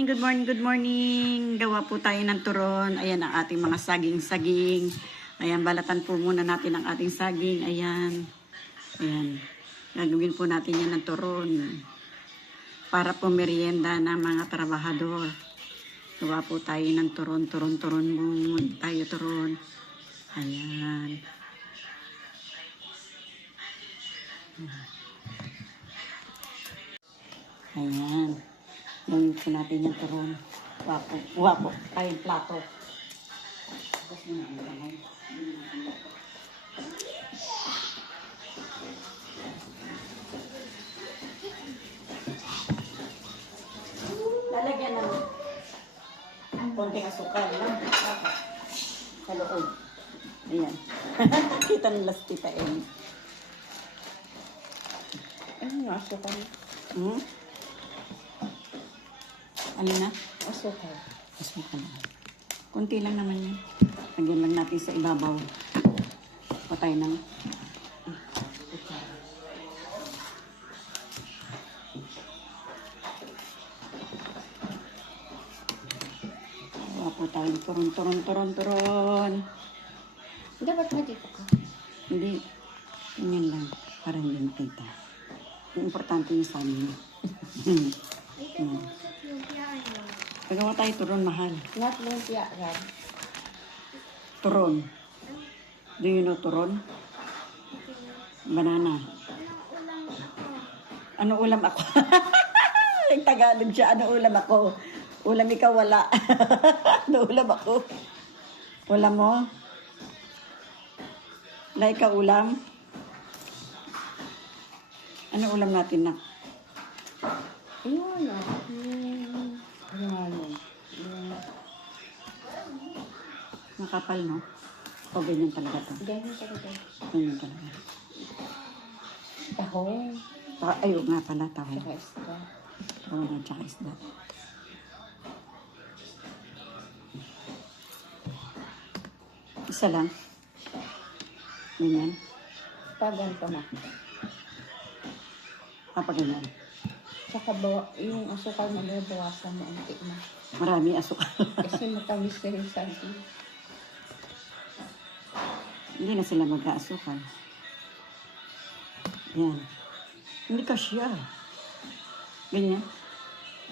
morning, good morning, good morning. Gawa po tayo ng turon. Ayan ang ating mga saging-saging. Ayan, balatan po muna natin ang ating saging. Ayan. Ayan. Gagawin po natin yan ng turon. Para po merienda ng mga trabahador. Gawa po tayo ng turon, turon, turon mo. Tayo turon. Ayan. Ayan. Po natin yung turon. Wapo. Wapo. Tayong plato. Tapos mo na ang kamay. Lalagyan ng konting asukal lang. Sa loob. Ayan. Kita nila si Tita Amy. Ano nga, asukal? Hmm? Ano na? Asukal. Asukal. Kunti lang naman yan. Lagyan lang natin sa ibabaw. Patay ng... Wala po tayong turon, turon, turon, turon. Dapat na dito ka. Hindi. Ganyan lang. Para hindi makita. Importante yung sa amin. Hmm. Pagawa tayo turon, mahal. Not lumpia, Rab. Turon. Do you know turon? Banana. Ano ulam ako? Yung Tagalog siya, ano ulam ako? Ulam ikaw wala. ano ulam ako? Ulam mo? Wala ikaw ulam? Ano ulam natin na? Yung ano, yung... Ano, yung... Makapal, no? O ganyan talaga to. Ganyan talaga. Ganyan talaga. Tahong. Ta- Ayaw nga pala, tayo. Saka isda. Oo nga, tsaka isda. Isa lang. Ganyan. Pag ganito na. Kapag ganyan. Saka bawa, yung asukal na bawasan mo unti na. Marami asukal. Kasi matamis na yung saging. Hindi na sila mag-aasukal. Yan. Hindi ka siya. Ganyan.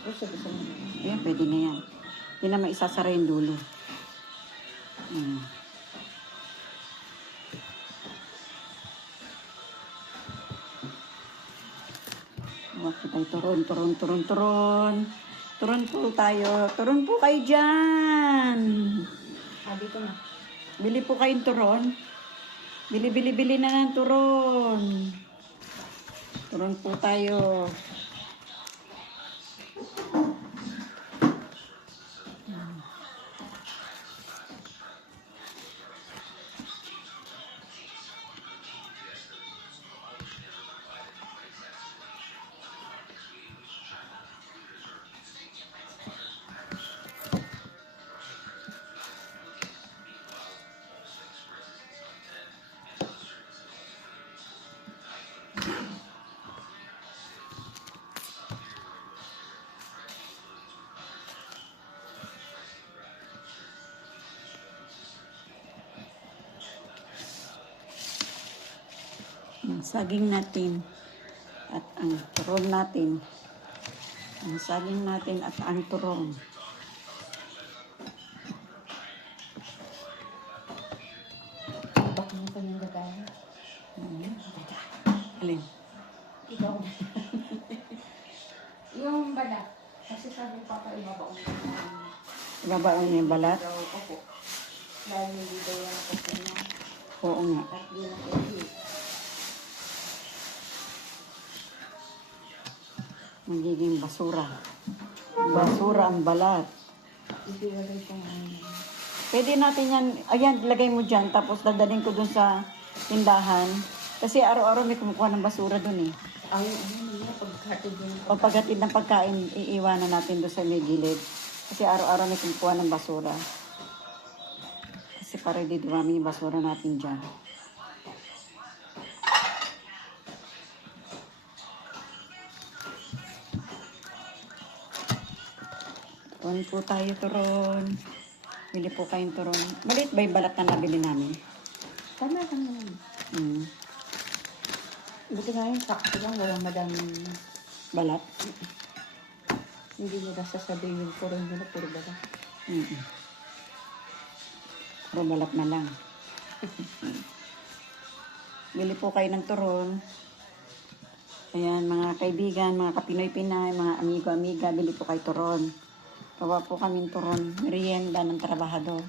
Gusto gusto mo. Ayan, pwede na yan. Hindi na maisasara yung dulo. Hmm. Tayo turon, turon, turon, turon. Turon po tayo. Turon po kayo dyan. Ah, dito na. Bili po kayong turon. Bili, bili, bili na ng turon. Turon po tayo. Ang saging natin at ang turon natin. Ang saging natin at ang turon. Bak mo ko yung gagaya. Alin? Ikaw. yung balat. Kasi sabi pa ibaba ko. Babaon niya yung balat? Daw ko po. Dahil hindi daw ako na. Oo nga. Magiging basura. Basura ang balat. Hindi. Pwede natin yan, ayan, lagay mo dyan, tapos dadalhin ko dun sa tindahan. Kasi araw-araw may kumukuha ng basura dun eh. Ang ano yung O pagdating ng pagkain, iiwanan natin doon sa may gilid. Kasi araw-araw may kumukuha ng basura. Kasi para di dumami yung basura natin dyan. Turon po tayo, turon. Bili po kayong turon. Maliit ba yung balat na nabili namin? Tama lang naman. Hmm. Buti nga yun, sakto lang. Walang madaming... Balat? Hindi nila sasabihin yung puro nila, puro ba Mm Puro balat na lang. Bili po kayo ng turon. Ayan, mga kaibigan, mga kapinoy-pinay, mga amigo-amiga, bili po kayo turon. Gawa po kami turon, merienda ng trabahador.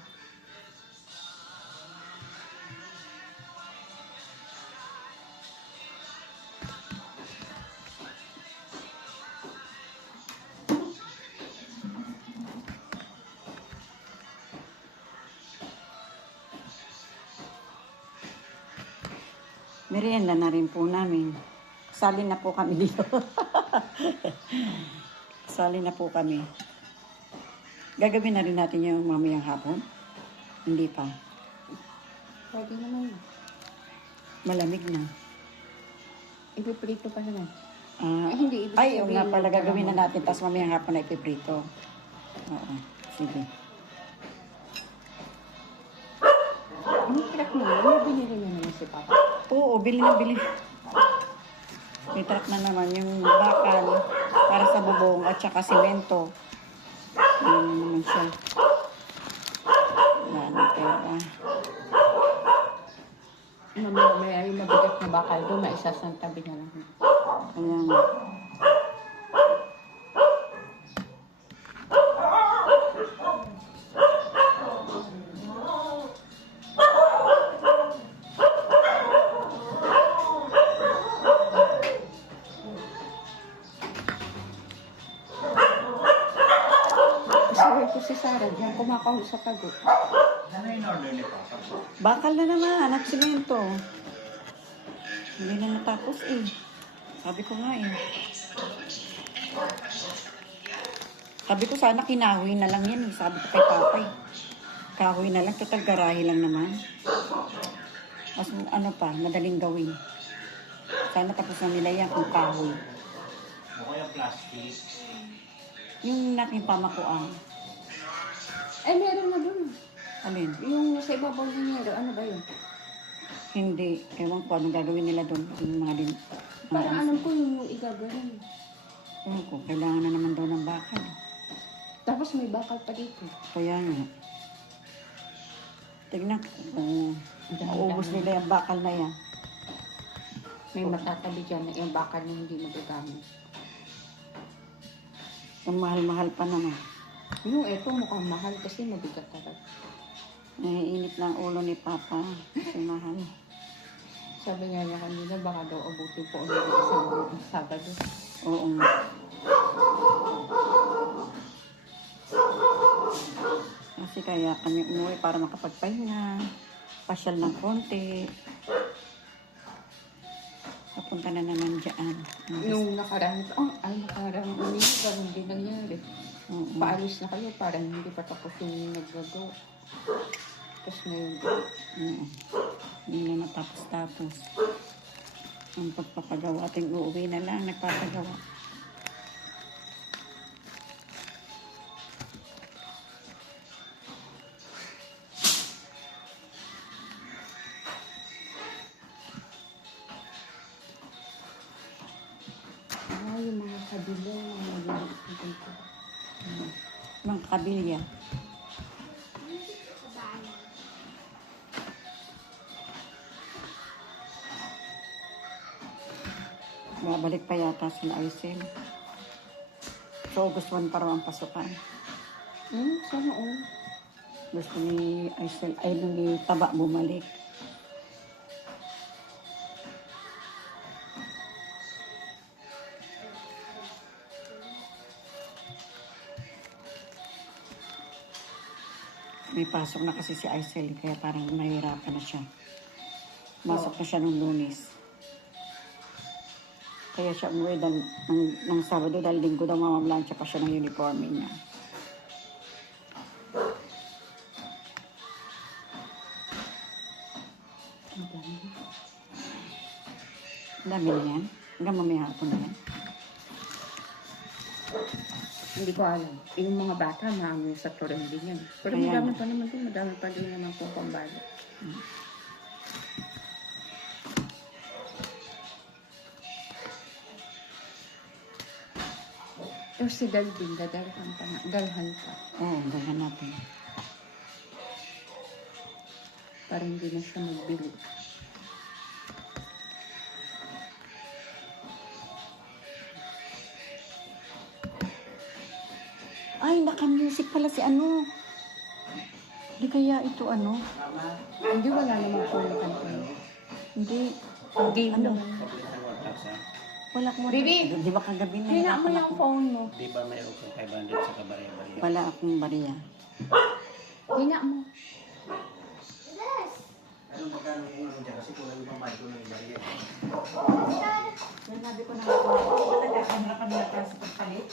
Merienda na rin po namin. Sali na po kami dito. Sali na po kami. Gagawin na rin natin yung mamayang hapon. Hindi pa. Pwede naman. Malamig na. Ipiprito pa naman. Ah, Ay, hindi. Ay, yung nga pala gagawin na natin. Tapos mamayang hapon na ipiprito. Oo. Sige. Yung truck mo, may binili niya naman si Papa. Oo, bili na bili. May truck na naman yung bakal para sa bubong at saka simento. Yan naman siya. Wala na pera. Mamaya may ay mabigat na bakal doon, maisasantabi na lang. Ayan. Ko si Sarah diyan, kumakahol sa tago. Bakal na naman at simento. Hindi na natapos eh. Sabi ko nga eh. Sabi ko sana kinahoy na lang yan eh. Sabi ko kay Papay. Kahoy na lang, total garahe lang naman. Mas ano pa, madaling gawin. Sana tapos na nila yan kung kahoy. O kaya plastic. Yung naking pamakuan. Eh, meron na doon. Alin? Yung sa ibabaw ng yero, ano ba yun? Hindi. Ewan ko anong gagawin nila doon. Yung mga din. Parang alam ko yung, igagawin. Ewan ko, kailangan na naman daw ng bakal. Tapos may bakal pa dito. Kaya nga. Tignan ko kung maubos nila yung bakal na yan. May matatabi dyan na yung bakal na hindi magagamit. Ang mahal-mahal pa naman. Yung eto mukhang mahal kasi mabigat talaga. Naiinit na ang ulo ni Papa. Kasi mahal. Sabi nga niya kanina, baka daw abutin po ulit ng isang Sabado. Oo nga. Kasi kaya kami umuwi para makapagpahinga. Pasyal ng konti. Papunta na naman dyan. Nung nakaraan, oh, ay nakaraan ulit, ganun din nangyari. Oo. Paalis na kayo, parang hindi pa tapos yung naggagawa. Tapos ngayon, Oo. Hindi na natapos-tapos. Ang pagpapagawa ating uuwi na lang, nagpapagawa. Yata sila Aisel. So, August 1 pa raw ang pasukan. Hmm, sana all. Gusto ni Aisel, ay ni Taba bumalik. May pasok na kasi si Aisel, kaya parang nahihirapan na siya. Masok na siya nung lunes. Kaya siya umuwi dahil, ng, ng Sabado dahil linggo daw mamamlansya pa siya ng uniforme niya. Ang dami. Na yan. Hanggang mamaya hapon na yan. Hindi ko alam. Yung mga bata, maano sa turin din yan. Pero Ayan. madami pa naman din. Madami pa din naman pong pambalik. Pero si Dalvin, dadalhan pa na. Dalhan pa. Oo, oh, gawin natin. Para hindi na siya magbili. Ay, naka-music pala si ano. Di kaya ito ano? Hindi, wala naman po yung kanta. Hindi. Game Ano? naman. Wala akong Bibi! Di ba kagabi na Hina mo yung phone mo. Di ba mayroon kang 500 sa kabarya-barya? Wala akong bariya. Hina mo. Ano magkano yung ano dyan? Kasi kulang yung pamay ko ng barya. Sinabi ko na ako, nagkakahirapan na tayo sa pagpalit.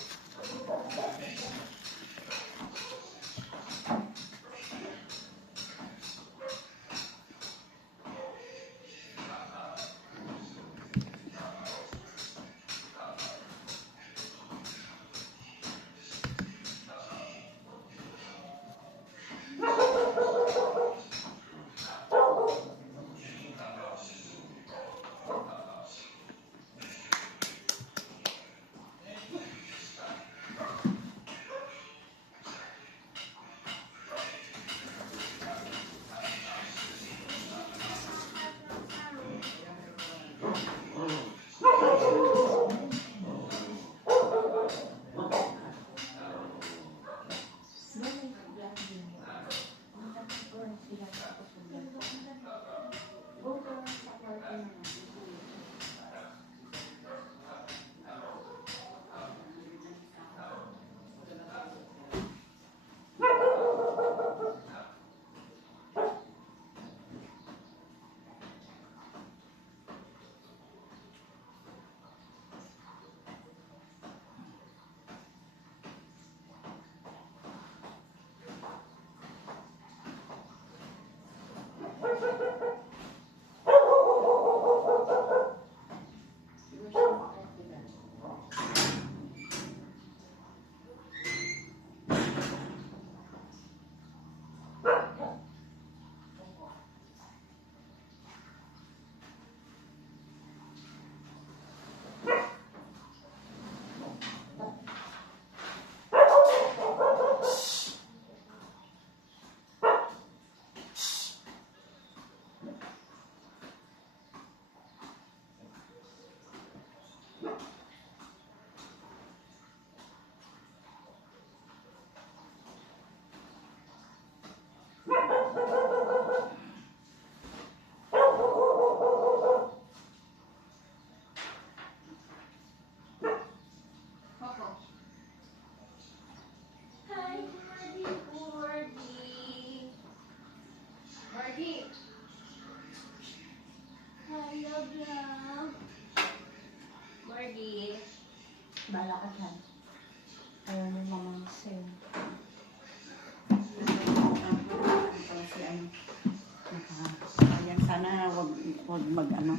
Mag ano.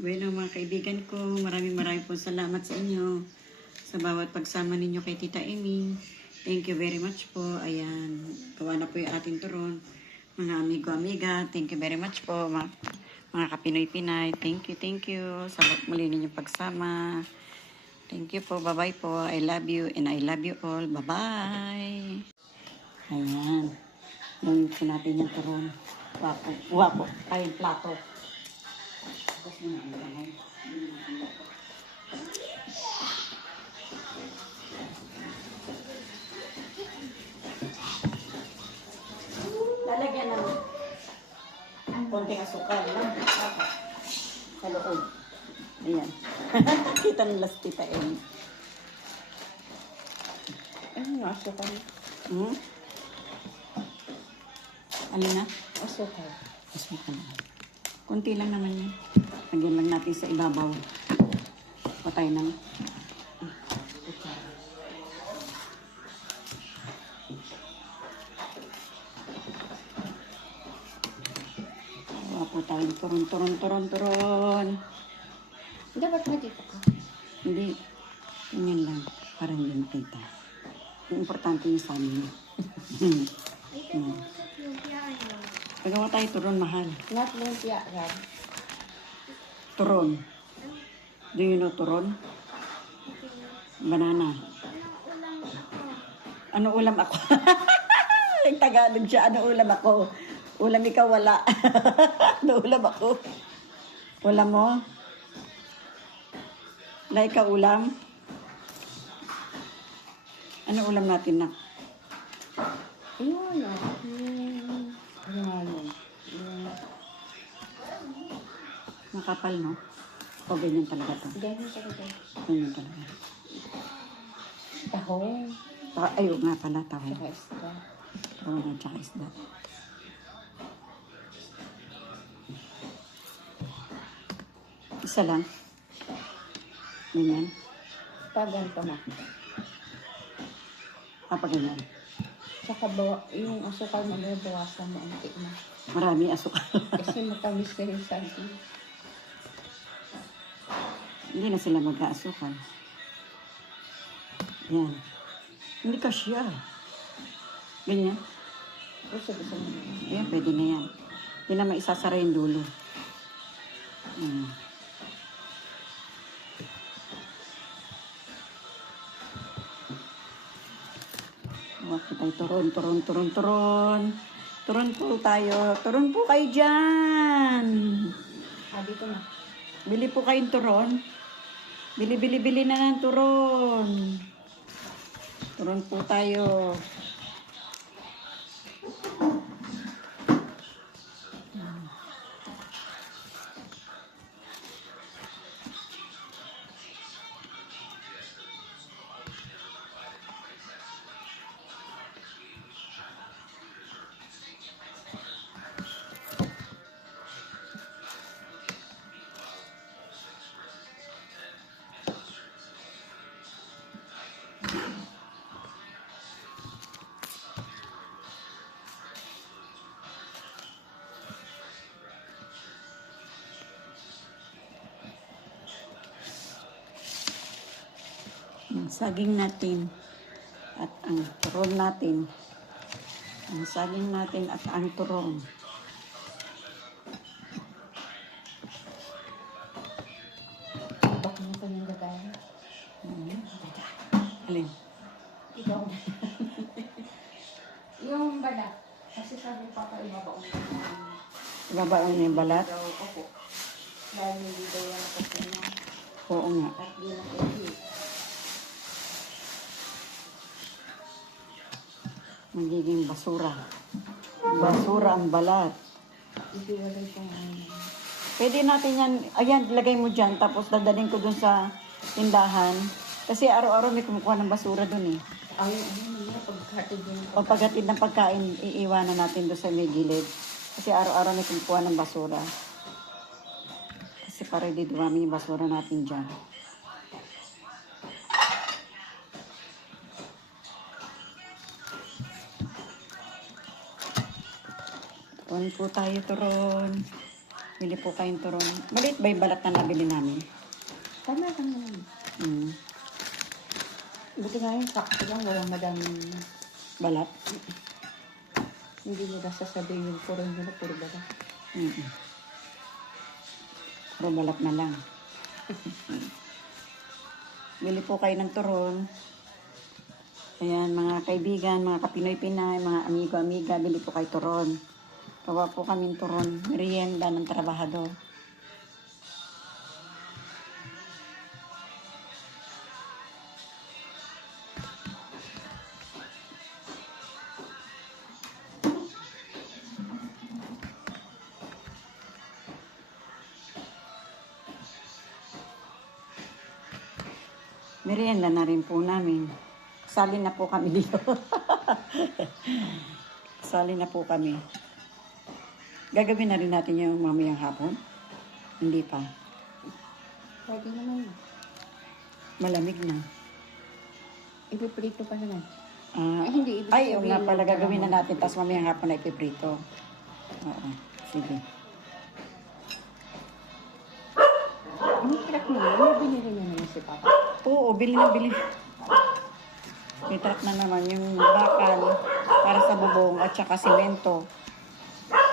Bueno, mga kaibigan ko, maraming maraming po salamat sa inyo sa bawat pagsama ninyo kay Tita Amy. Thank you very much po. Ayan, gawa na po yung ating turon. Mga amigo-amiga, thank you very much po. Mga, mga kapinoy-pinay, thank you, thank you sa muli ninyong pagsama. Thank you po. Bye-bye po. I love you and I love you all. Bye-bye. Ayan. Gawin po natin yung turon. Wapo. Wapo. Ay, plato. Tapos na ang lamay. Lalagyan ng konting asukal lang. Sa loob. Ayan. Kita nila si Tita Amy. Ano nga, asukal? Hmm? Alin na? Asukal. Ka na. Kunti lang naman yan. Lagyan lang natin sa ibabaw. Patay ng... Wala po tayong turon, turon, turon, turon. dapat nandito ka. Hindi. Ganyan lang. Para hindi makita. Ang importante yung sa amin. Lumpia Pagawa tayo turon, mahal. Not lumpia, Rab. Turon. Do you know turon? Banana. Ano ulam ako? Ay, Tagalog siya. Ano ulam ako? Ulam ikaw wala. ano ulam ako? Ulam mo? Wala ikaw ulam? Ano ulam natin na? Yung ano, yung... Ano nga yun? Yung... Makapal, no? O ganyan talaga to. Ganyan talaga. Ganyan talaga. Tahong. Ta- Ayaw nga pala, tawag. Tsaka isda. Tawag na tsaka isda. Isa lang. Ganyan. Pag ganito na. Ah, pag ganyan. Tsaka bawa, yung asukal mo na bawasan mo ang na. Marami asukal. Kasi matamis na yung saging. Hindi na sila mag-aasukal. Yan. Hindi ka siya. Ganyan. Gusto gusto mo. Ayan, pwede na yan. Hindi na maisasara yung dulo. Huwag po tayo turon, turon, turon, turon. Turon po tayo. Turon po kayo dyan. Ah, dito na. Bili po kayong turon. Bili, bili, bili na ng turon. Turon po tayo. Ang saging natin at ang turon natin. Ang saging natin at ang turon. Bak mo pa yung gagaya. Alin? Ikaw. yung balat. Kasi sabi pa pa ibaba ko. Ibabaan niya yung balat? Opo. Dahil hindi daw yan ako niya. Oo nga. At di na Magiging basura. Basura ang balat. Pwede natin yan, ayan, ilagay mo dyan, tapos dadalhin ko dun sa tindahan. Kasi araw-araw may kumukuha ng basura dun eh. Pagkatid yung O pagkatid ng pagkain, iiwanan natin doon sa may gilid. Kasi araw-araw may kumukuha ng basura. Kasi para di dumami yung basura natin dyan. Turon po tayo, turon. Bili po kayong turon. Maliit ba yung balat na nabili namin? Tama ka naman. Hmm. Buti nga yung sakto lang, walang madaming Balat? hindi nila sasabihin yung puro nila, puro bala. Mm Puro balat na lang. Bili po kayo ng turon. Ayan, mga kaibigan, mga kapinoy-pinay, mga amigo-amiga, bili po kayo turon. Gawa po kaming turon. Merienda ng trabahador. Merienda na rin po namin. Sali na po kami dito. Sali na po kami. Gagawin na rin natin yung mamayang hapon. Hindi pa. Pwede naman. Malamig na. Ipiprito pa naman. Ah, Ay, hindi. Ibig ay, yung nga pala gagawin na natin. Tapos mamayang hapon na ipiprito. Oo. Sige. Ang hirap naman. bili na bili. May truck na naman yung bakal para sa bubong at saka simento.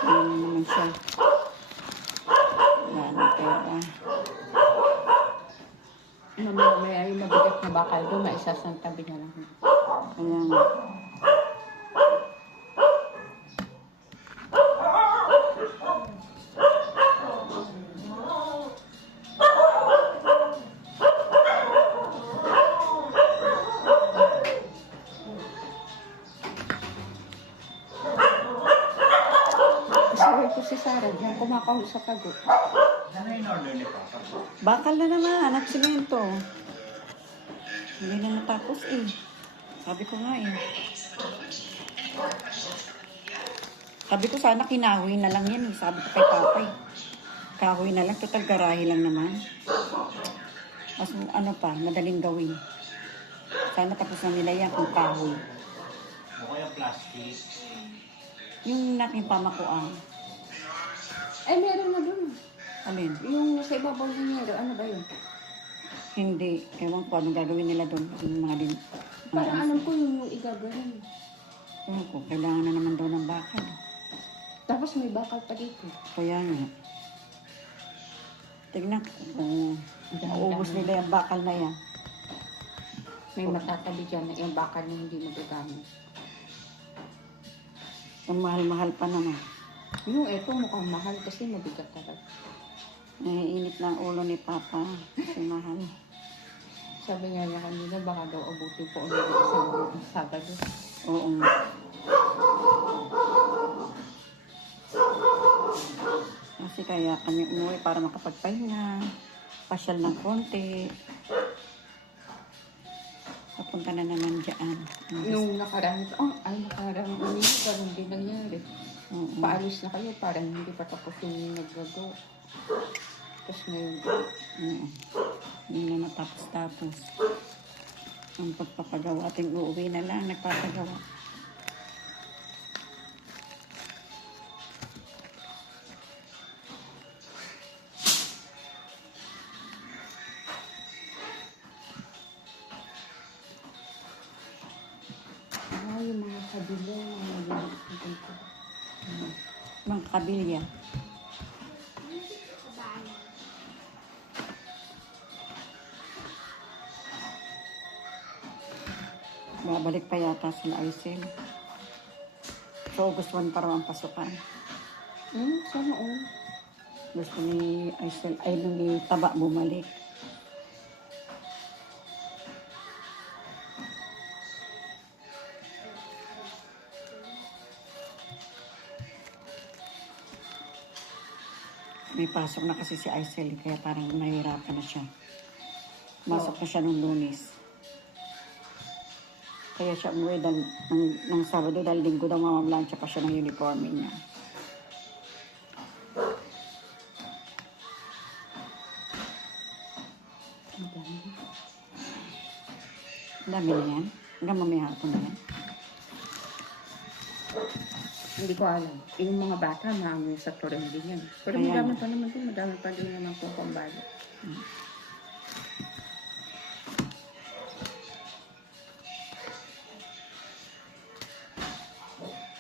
Naman siya. Yan, pera. Mamaya may ay mabigat na bakal doon, maisasantabi na lang. Ayan. Kago. Ano yung order ni Papa? Bakal na naman at simento. Hindi na natapos eh. Sabi ko nga eh. Sabi ko sana kinahoy na lang yan eh. Sabi ko kay Papa eh. Kahoy na lang. Total garahe lang naman. Mas ano pa, madaling gawin. Sana tapos na nila yan kung kahoy. O kaya plastic. Yung naking pamakuang. Eh, meron na doon. Alin? Yung sa ibabaw ng yero, ano ba yun? Hindi. Ewan ko anong gagawin nila doon. Yung mga din. Parang alam ko yung igagawin. Ewan ko. Kailangan na naman daw ng bakal. Tapos may bakal pa dito. Kaya nga. Tignan ko kung maubos nila yung bakal na yan. May matatabi dyan na yung bakal na hindi magagamit. Ang mahal-mahal pa naman. Yung eto mukhang mahal kasi mabigat talaga. Naiinit na ulo ni Papa. Kasi mahal. Sabi nga niya kanina, baka daw abutin po ulit isang Sabado. Oo nga. Kasi kaya kami umuwi para makapagpahinga. Pasyal ng konti. Papunta na naman dyan. Nung nakaraan, oh, ay nakaraan ulit, parang hindi nangyari. Oo. Paalis na kayo, parang hindi pa tapos yung naggagawa. Tapos ngayon, Oo. Hindi na natapos-tapos. Ang pagpapagawa ating uuwi na lang, nagpapagawa. ah, yung mga kabila, mga dito. Mga kabilya. Babalik pa yata sila Aisel. So, gusto pa raw ang pasukan. Hmm, sana all. Gusto ni Aisel, ay nung Taba bumalik. May na kasi si Aisel, kaya parang nahihirapan na siya. Masok na siya nung lunes. Kaya siya umuwi dahil, ng, ng Sabado dahil linggo daw mamamlansya pa siya ng uniforme niya. Ang dami. Ang dami na yan. Hanggang mamaya hapon na yan. Hindi ko alam. Yung mga bata, maamong sa Torren din yan. Pero Kaya madami pa naman din. Madami pa din naman kung pambali.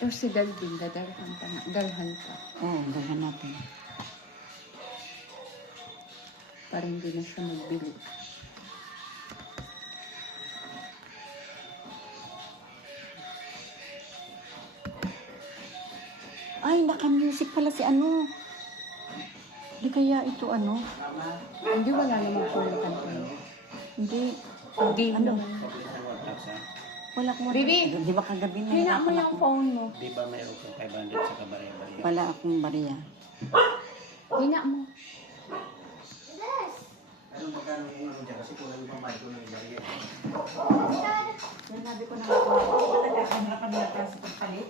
Pero si Dalvin, dadalhan pa na. Dalhan pa. Oo, gawin natin. Para hindi na siya magbili. Pala si ano. Hindi kaya ito ano? Hindi, wala naman po yung kanta. Hindi. Hindi Ano? naman. Wala akong Baby! Di ba kagabi na Hina mo yung phone mo. Di ba mayroon kang 500 sa kabarya-barya? Wala akong bariya. Hina mo. Ano magkano kung ano dyan? Kasi kulang yung pambayad ko ng barya. Sinabi ko na ako, talaga, ang hirapan nila sa pagpalit.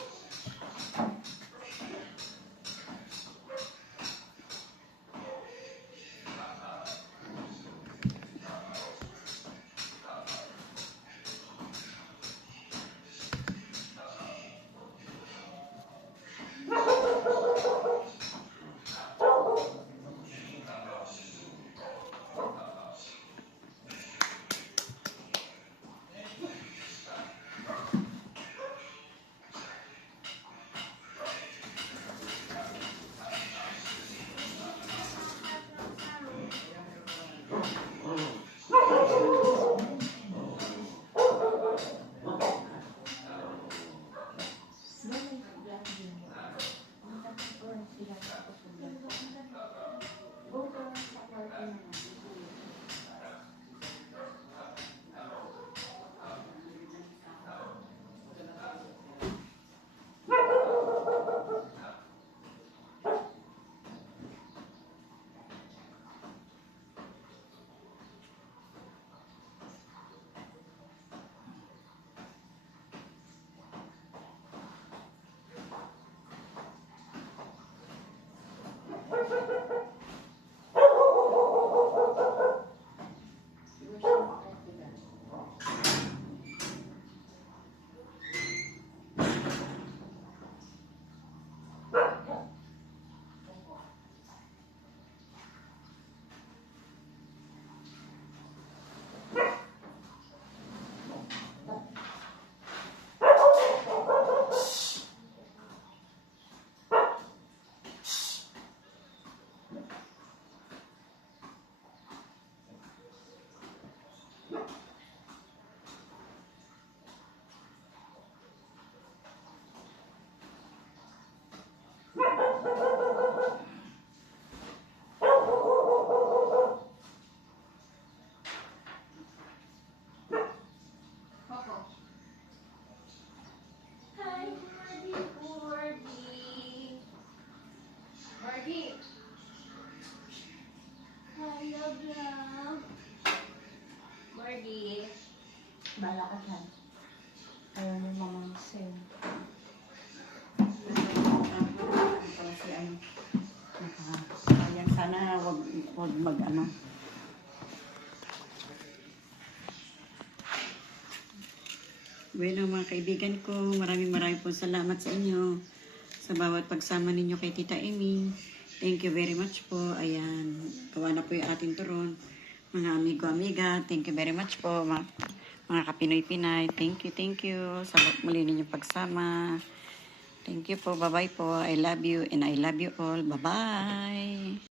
ano. Bueno, mga kaibigan ko, maraming maraming po salamat sa inyo sa bawat pagsama ninyo kay Tita Amy. Thank you very much po. Ayan, gawa na po yung ating turon. Mga amigo, amiga, thank you very much po. Mga, mga kapinoy-pinay, thank you, thank you sa muli ninyong pagsama. Thank you po. Bye-bye po. I love you and I love you all. Bye-bye.